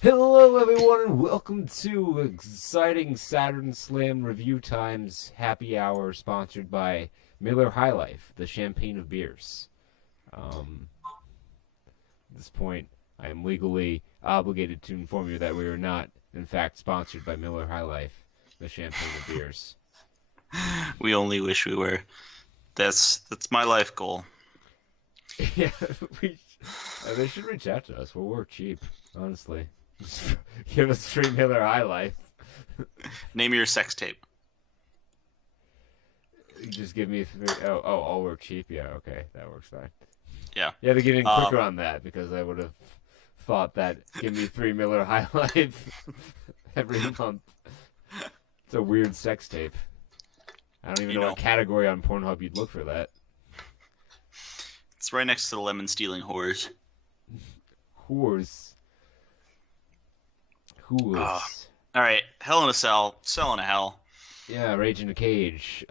Hello, everyone, and welcome to exciting Saturn Slam Review Times Happy Hour, sponsored by Miller High Life, the champagne of beers. At this point, I am legally obligated to inform you that we are not, in fact, sponsored by Miller High Life, the champagne of beers. We only wish we were. That's my life goal. Yeah, we, they should reach out to us. We're cheap, honestly. Just give us free Miller High Life. Name your sex tape. Just give me three. Oh, we're cheap. Yeah, okay, that works fine. Yeah. You had to get in Um, quicker on that because I would have thought that give me three Miller High Life every month. It's a weird sex tape. I don't even you know know, what category on Pornhub you'd look for that. it's right next to the lemon stealing whores. Whores. Uh, Whores. all right. Hell in a Cell. Cell in a Hell. Yeah, Rage in a Cage.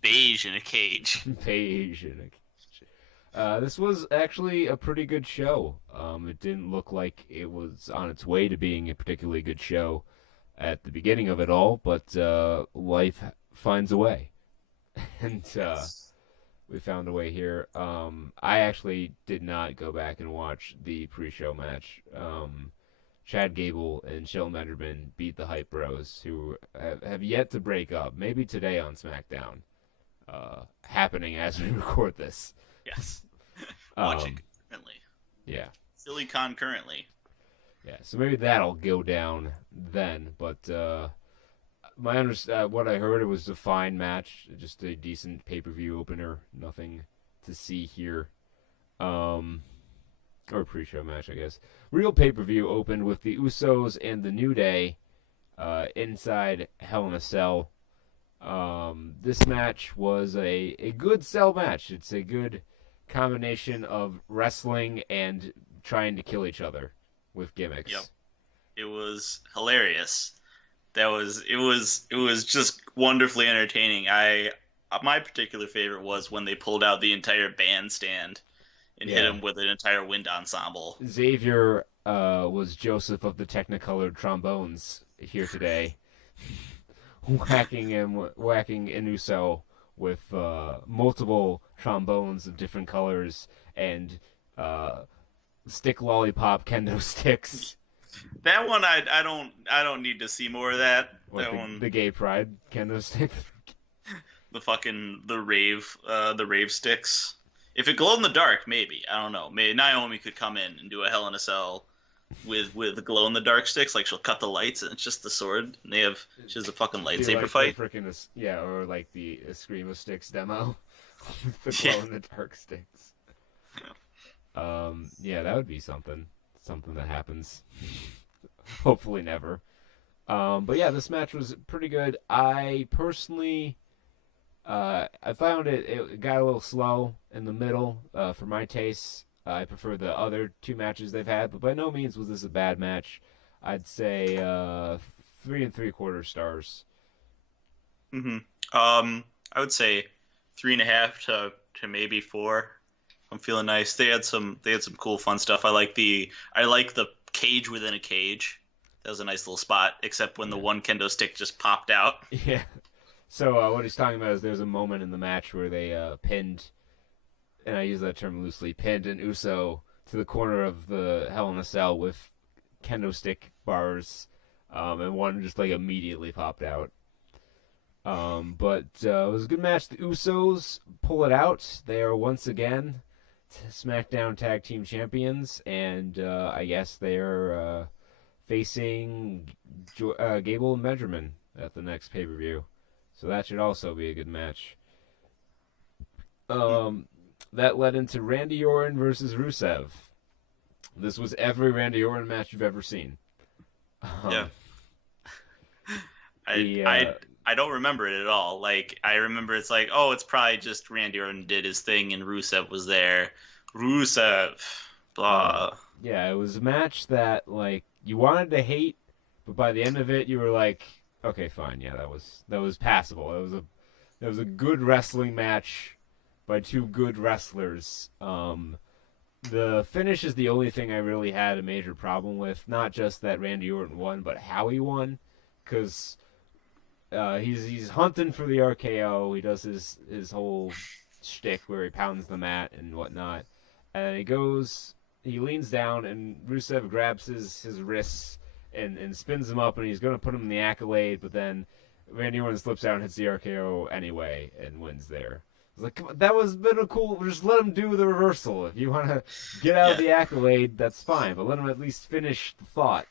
Beige in a cage. Page in a Cage. This was actually a pretty good show. It didn't look like it was on its way to being a particularly good show at the beginning of it all, but life finds a way. And Yes. we found a way here. I actually did not go back and watch the pre-show match. Chad Gable and Shelton Benjamin beat the Hype Bros, who have yet to break up. Maybe today on SmackDown, happening as we record this. Yes. Watch it Um, currently. yeah, SillyCon currently. yeah. So maybe that'll go down then. But what I heard, it was a fine match, just a decent pay-per-view opener. Nothing to see here. Um, or pre-show match, I guess. Real pay-per-view opened with the Usos and the New Day inside Hell in a Cell. This match was a good cell match. It's a good combination of wrestling and trying to kill each other with Yep. gimmicks. It was hilarious. It was just wonderfully entertaining. I My particular favorite was when they pulled out the entire bandstand and hit Yeah, him with an entire wind ensemble. Xavier was Joseph of the Technicolored Trombones here today, whacking an Uso with multiple trombones of different colors and uh, stick lollipop kendo sticks, That one I don't need to see more of that. like That the, one, the gay pride kendo stick. the rave sticks. If it glowed in the dark, maybe. I don't know. Maybe Naomi could come in and do a Hell in a Cell with glow in the dark sticks. Like she'll cut the lights and it's just the sword. And she has a fucking Do lightsaber like fight. the freaking yeah, or like the Eskrima Sticks demo with the Yeah. glow in the dark sticks. Yeah, that would be something that happens. Hopefully never. But yeah, this match was pretty good. I personally, I found it got a little slow in the middle for my tastes. I prefer the other two matches they've had, but by no means was this a bad match. I'd say 3 and 3/4 stars. hmm I would say 3.5 to maybe 4. I'm feeling nice. They had some cool fun stuff. I like the cage within a cage. That was a nice little spot, except when the Yeah. one kendo stick just popped out. Yeah. So what he's talking about is there's a moment in the match where they pinned, and I use that term loosely, pinned an Uso to the corner of the Hell in a Cell with kendo stick bars, and one just like immediately popped out. But it was a good match. The Usos pull it out. They are once again SmackDown Tag Team Champions, and I guess they're facing Gable and Benjamin at the next pay per view. So that should also be a good match. Um, that led into Randy Orton versus Rusev. This was every Randy Orton match you've ever seen. Yeah. Um, I the I I don't remember it at all. Like I remember it's like, oh, it's probably just Randy Orton did his thing and Rusev was there. Rusev, uh, blah. yeah, it was a match that like you wanted to hate, but by the end of it, you were like, okay, fine, yeah, that was passable. It was a good wrestling match by two good wrestlers. The finish is the only thing I really had a major problem with. Not just that Randy Orton won, but how he won, because he's hunting for the RKO. He does his whole shtick where he pounds the mat and whatnot, and he leans down, and Rusev grabs his wrists and spins him up, and he's gonna put him in the accolade, but then Randy Orton slips out and hits the RKO anyway and wins there. I was like, come on, that was been a cool. Just let him do the reversal. If you want to get out of Yeah, the accolade, that's fine, but let him at least finish the thought.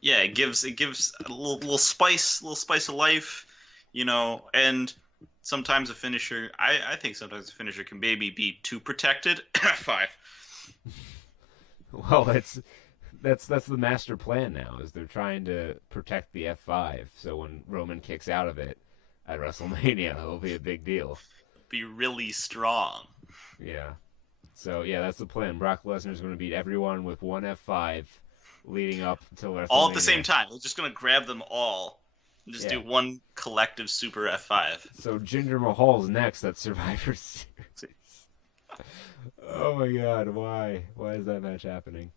yeah. It gives a little spice of life, and sometimes a finisher. I think sometimes a finisher can maybe be too protected. Five. Well, that's the master plan now. Is they're trying to protect the F5, so when Roman kicks out of it at WrestleMania, it'll be a big deal. Be really strong. Yeah. So yeah, that's the plan. Brock Lesnar's going to beat everyone with one F5, leading up until All at the same WrestleMania. time. We're just gonna grab them all and just Yeah. do one collective super F5. So Jinder Mahal's next at Survivor Series. Oh my God, why? Why is that match happening?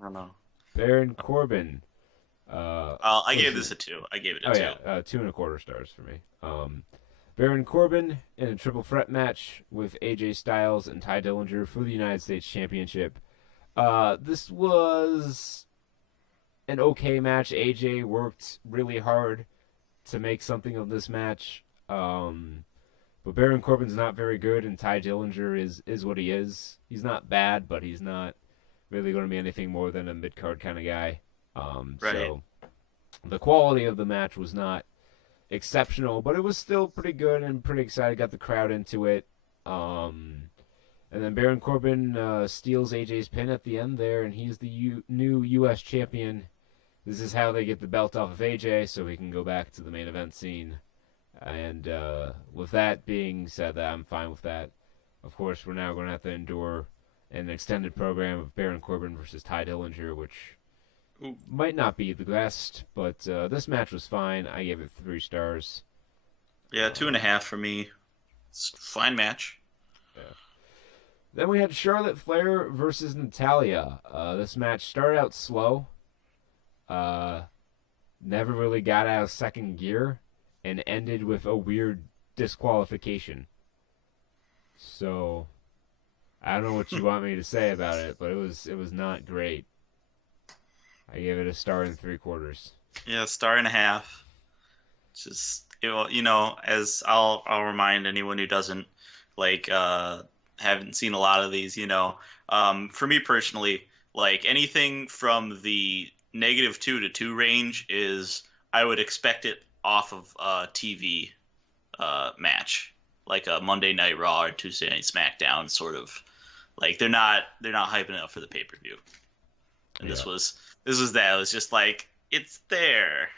I don't know. Baron Corbin. I gave Was this a two. I gave it Oh a yeah, two. 2.25 stars for me. Baron Corbin in a triple threat match with AJ Styles and Ty Dillinger for the United States Championship. This was an okay match. AJ worked really hard to make something of this match. But Baron Corbin's not very good, and Ty Dillinger is what he is. He's not bad, but he's not really going to be anything more than a mid card kind of guy. Right. So the quality of the match was not exceptional, but it was still pretty good and pretty excited. Got the crowd into it. And then Baron Corbin steals AJ's pin at the end there, and he's the new U.S. champion. This is how they get the belt off of AJ, so he can go back to the main event scene. And with that being said, I'm fine with that. Of course, we're now going to have to endure an extended program of Baron Corbin versus Ty Dillinger, which Ooh. might not be the best, but this match was fine. I gave it 3 stars. Yeah, 2.5 for me. It's a fine match. Yeah. Then we had Charlotte Flair versus Natalia. This match started out slow, never really got out of second gear, and ended with a weird disqualification. So I don't know what you want me to say about it, but it was not great. I gave it a star and 3/4. Yeah, star and a half. Just as I'll remind anyone who doesn't like haven't seen a lot of these, for me personally, like anything from the -2 to 2 range is I would expect it off of a TV match, like a Monday Night Raw or Tuesday Night SmackDown, sort of. Like they're not hyping it up for the pay-per-view. And Yeah. this was that. It was just like it's there.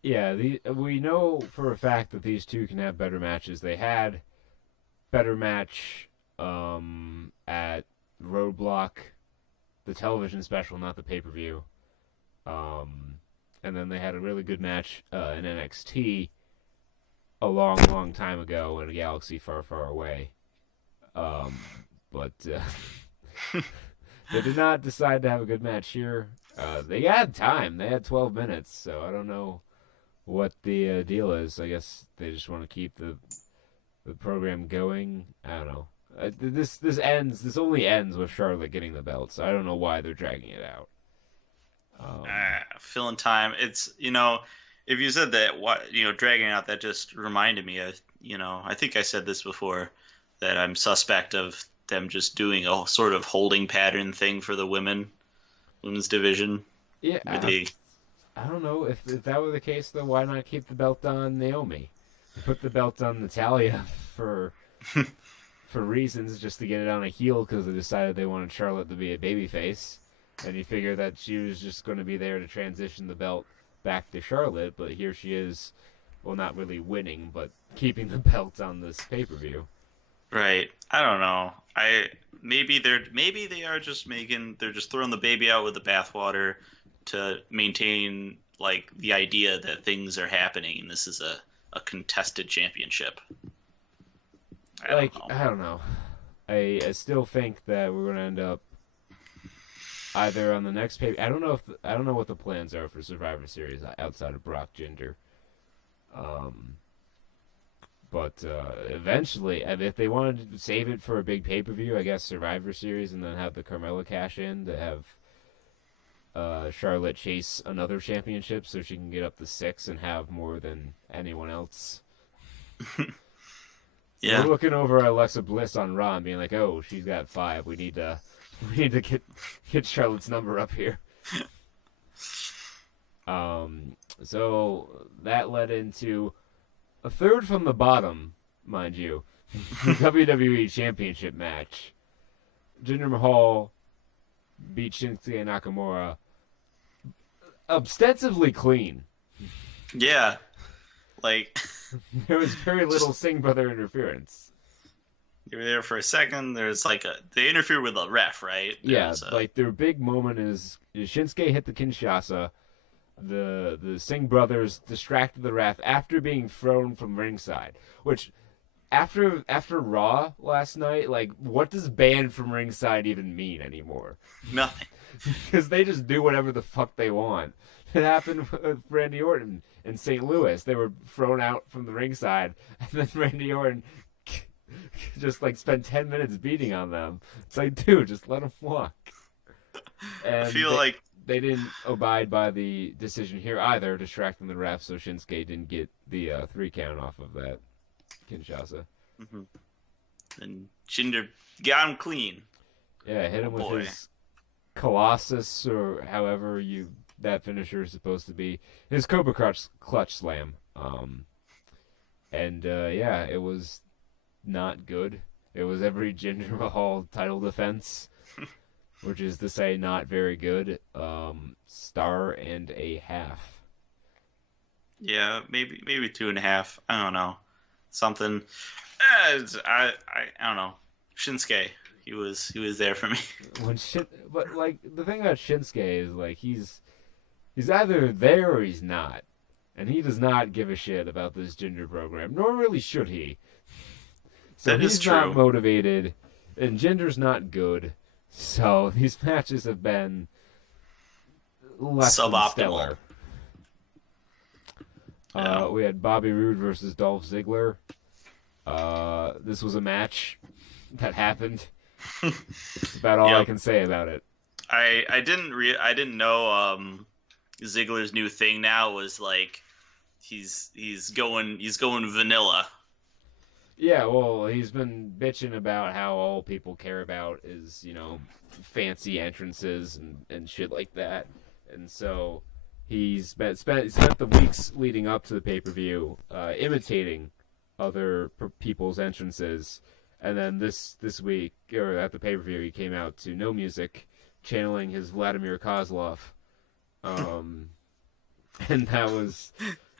Yeah, we know for a fact that these two can have better matches. They had better match at Roadblock, the television special, not the pay per view. And then they had a really good match in NXT a long, long time ago in a galaxy far, far away. But they did not decide to have a good match here. They had time. They had 12 minutes, so I don't know what the deal is. I guess they just want to keep the program going. I don't know. This only ends with Charlotte getting the belt, so I don't know why they're dragging it out. Filling time. It's if you said that, what dragging out, that just reminded me of I think I said this before, that I'm suspect of them just doing a sort of holding pattern thing for the women's division. Yeah, Where they I don't know if that were the case though. Why not keep the belt on Naomi? Put the belt on Natalia for reasons, just to get it on a heel because they decided they wanted Charlotte to be a babyface, and you figure that she was just going to be there to transition the belt back to Charlotte. But here she is, well, not really winning, but keeping the belt on this pay per view. Right. I don't know. Maybe they are just they're just throwing the baby out with the bathwater to maintain like the idea that things are happening and this is a contested championship. I don't know. I don't know. I still think that we're gonna end up either on the next pay. I don't know what the plans are for Survivor Series outside of Brock Jinder. Um, but eventually, if they wanted to save it for a big pay per view, I guess Survivor Series, and then have the Carmella cash in to have Charlotte chase another championship so she can get up to 6 and have more than anyone else. Yeah. We're looking over at Alexa Bliss on Raw and being like, "Oh, she's got 5. We need to get Charlotte's number up here." So that led into a third from the bottom, mind you, WWE Championship match. Jinder Mahal beat Shinsuke Nakamura ostensibly clean. Yeah. Like There was very little Singh brother interference. you were there for a second. There's like they interfere with a ref, right? Yeah, like their big moment is Shinsuke hit the Kinshasa. The Singh brothers distracted the ref after being thrown from ringside. Which, after Raw last night, like, what does banned from ringside even mean anymore? nothing. Because they just do whatever the fuck they want. It happened with Randy Orton in St. Louis. They were thrown out from the ringside, and then Randy Orton just like spent 10 minutes beating on them. It's like, dude, just let them walk. And I feel like they didn't abide by the decision here either, distracting the ref, so Shinsuke didn't get the 3 count off of that Kinshasa. mm-hmm. And Jinder got him clean. Yeah, hit him with his Colossus, or however that finisher is supposed to be. His Cobra clutch slam. Yeah, it was not good. It was every Jinder Mahal title defense, which is to say not very good. Star and a half. Yeah, maybe 2.5. I don't know. Something. I don't know. Shinsuke, he was there for me. But like the thing about Shinsuke is like he's either there or he's not, and he does not give a shit about this Jinder program, nor really should he. So That is he's not true. motivated, and Jinder's not good. So these matches have been less than Suboptimal. stellar. Yeah. We had Bobby Roode versus Dolph Ziggler. This was a match that happened. That's about all I Yep. can say about it. I didn't know Ziggler's new thing now was like he's going vanilla. Yeah, well, he's been bitching about how all people care about is, fancy entrances and shit like that. And so he's spent the weeks leading up to the pay-per-view imitating other people's entrances. And then this week, or at the pay-per-view, he came out to no music, channeling his Vladimir Kozlov. And that was...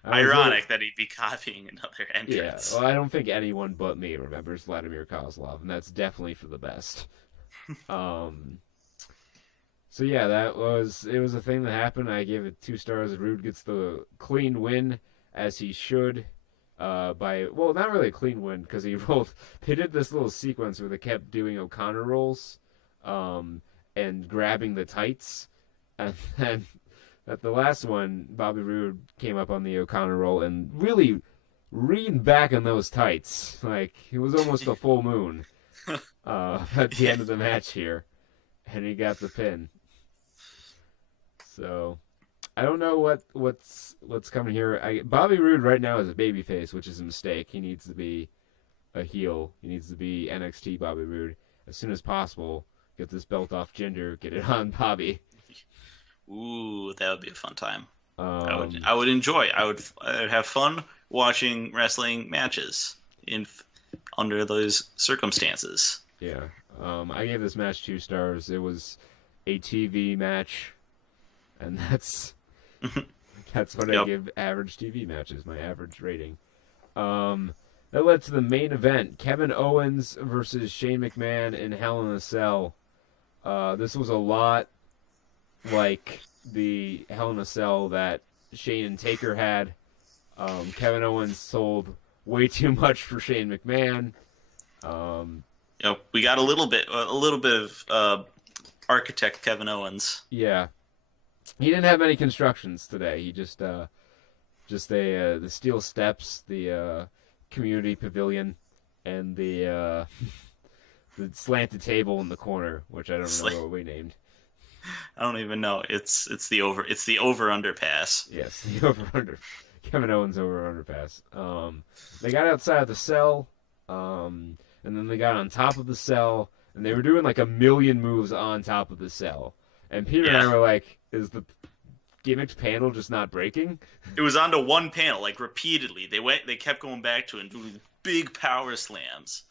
Ironic that he'd be copying another Yeah, entrance. well, I don't think anyone but me remembers Vladimir Kozlov, and that's definitely for the best. So yeah, it was a thing that happened. I gave it 2 stars. Rude gets the clean win, as he should. Not really a clean win, because he rolled. They did this little sequence where they kept doing O'Connor rolls, and grabbing the tights, and then at the last one, Bobby Roode came up on the O'Connor roll and really reamed back on those tights. Like, it was almost a full moon at the end of the match here. And he got the pin. So, I don't know what's coming here. Bobby Roode right now is a babyface, which is a mistake. He needs to be a heel. He needs to be NXT Bobby Roode as soon as possible. Get this belt off Jinder, get it on Bobby. Ooh, that would be a fun time. Um, I would enjoy. I would have fun watching wrestling matches under those circumstances. Yeah. I gave this match 2 stars. It was a TV match, and that's what I Yep. give average TV matches, my average rating. That led to the main event: Kevin Owens versus Shane McMahon in Hell in a Cell. This was a lot like the Hell in a Cell that Shane and Taker had. Kevin Owens sold way too much for Shane McMahon. we got a little bit of architect Kevin Owens. Yeah, he didn't have any constructions today. He just the steel steps, the community pavilion, and the the slanted table in the corner, which I don't It's remember like what we named. I don't even know. It's the over underpass. Yes, the over under. Kevin Owens over underpass. They got outside of the cell, and then they got on top of the cell, and they were doing like a million moves on top of the cell. And Peter and Yeah, I were like, "Is the gimmicked panel just not breaking?" it was onto one panel like repeatedly. They kept going back to it and doing big power slams,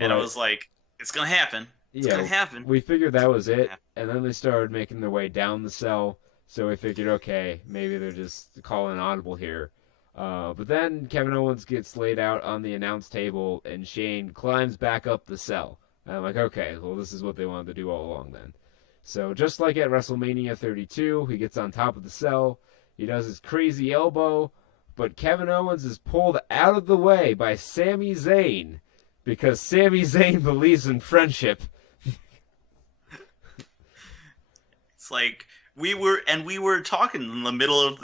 and I But was like, it's gonna happen. It's yeah, gonna happen. we figured that was It's gonna it, happen. and then they started making their way down the cell. So we figured, okay, maybe they're just calling an audible here. But then Kevin Owens gets laid out on the announce table, and Shane climbs back up the cell. And I'm like, okay, well, this is what they wanted to do all along then. So just like at WrestleMania 32, he gets on top of the cell. He does his crazy elbow, but Kevin Owens is pulled out of the way by Sami Zayn because Sami Zayn believes in friendship. It's like we were talking in the middle of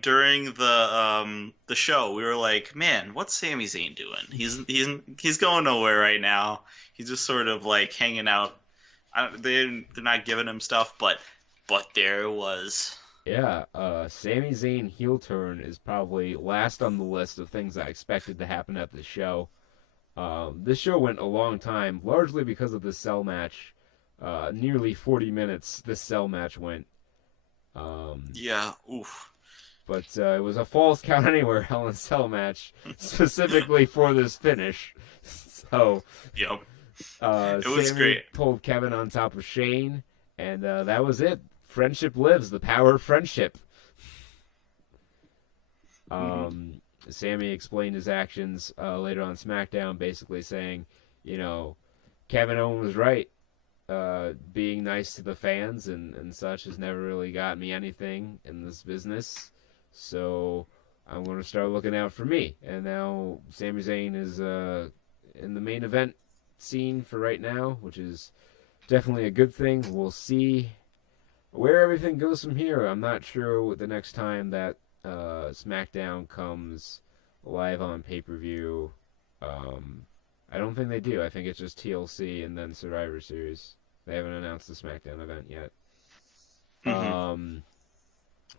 during the show. We were like, man, what's Sami Zayn doing? He's going nowhere right now. He's just sort of like hanging out. They're not giving him stuff, but there it was. Yeah, Sami Zayn heel turn is probably last on the list of things I expected to happen at the show. This show went a long time, largely because of this cell match. Nearly 40 minutes this cell match went. Um, Yeah, oof. but it was a falls count anywhere Hell in a Cell match, specifically for this finish. So, Yep, it was Sammy great. pulled Kevin on top of Shane, and that was it. Friendship lives, the power of friendship. Hmm. Sammy explained his actions later on SmackDown, basically saying, you know, Kevin Owens was right. Being nice to the fans and such has never really got me anything in this business. So I'm going to start looking out for me. And now Sami Zayn is in the main event scene for right now, which is definitely a good thing. We'll see where everything goes from here. I'm not sure the next time that SmackDown comes live on pay per view. Um, I don't think they do. I think it's just TLC and then Survivor Series. They haven't announced the SmackDown event yet. Hmm. Um,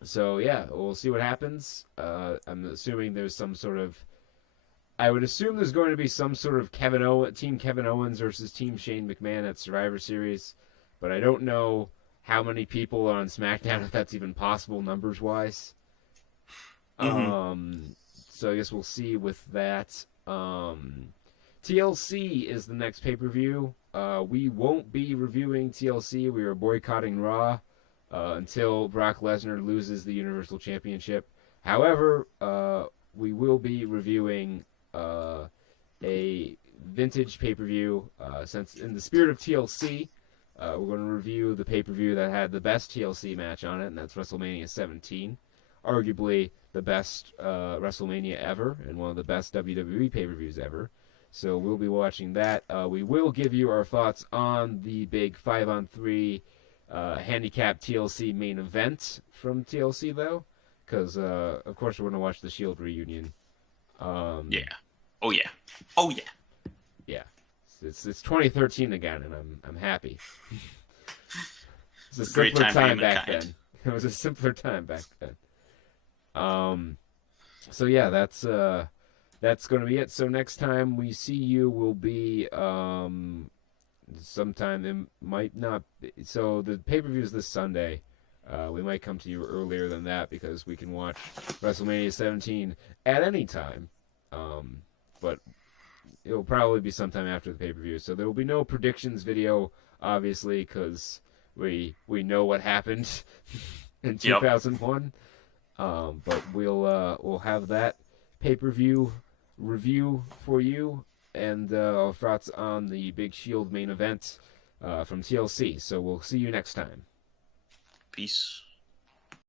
so yeah, we'll see what happens. I'm assuming there's some sort of. I would assume there's going to be some sort of Team Kevin Owens versus Team Shane McMahon at Survivor Series, but I don't know how many people are on SmackDown if that's even possible numbers wise. Hmm. So I guess we'll see with that. TLC is the next pay per view. We won't be reviewing TLC. We are boycotting Raw until Brock Lesnar loses the Universal Championship. However, we will be reviewing a vintage pay per view. Since in the spirit of TLC, we're going to review the pay per view that had the best TLC match on it, and that's WrestleMania 17. Arguably the best WrestleMania ever, and one of the best WWE pay per views ever. So we'll be watching that. We will give you our thoughts on the big 5-on-3 handicap TLC main event from TLC, though, because of course we're going to watch the Shield reunion. Um, Yeah. Oh yeah. Oh yeah. yeah, it's 2013 again, and I'm happy. It's a Great simpler time for time back humankind. then. It was a simpler time back then. Um, so yeah, that's going to be it. So next time we see you will be sometime it might not be, so the pay-per-view is this Sunday. We might come to you earlier than that because we can watch WrestleMania 17 at any time. But it'll probably be sometime after the pay-per-view. So there will be no predictions video obviously cuz we know what happened in Yep. 2001. But we'll have that pay-per-view review for you and our thoughts on the Big Shield main event from TLC. So we'll see you next time. Peace.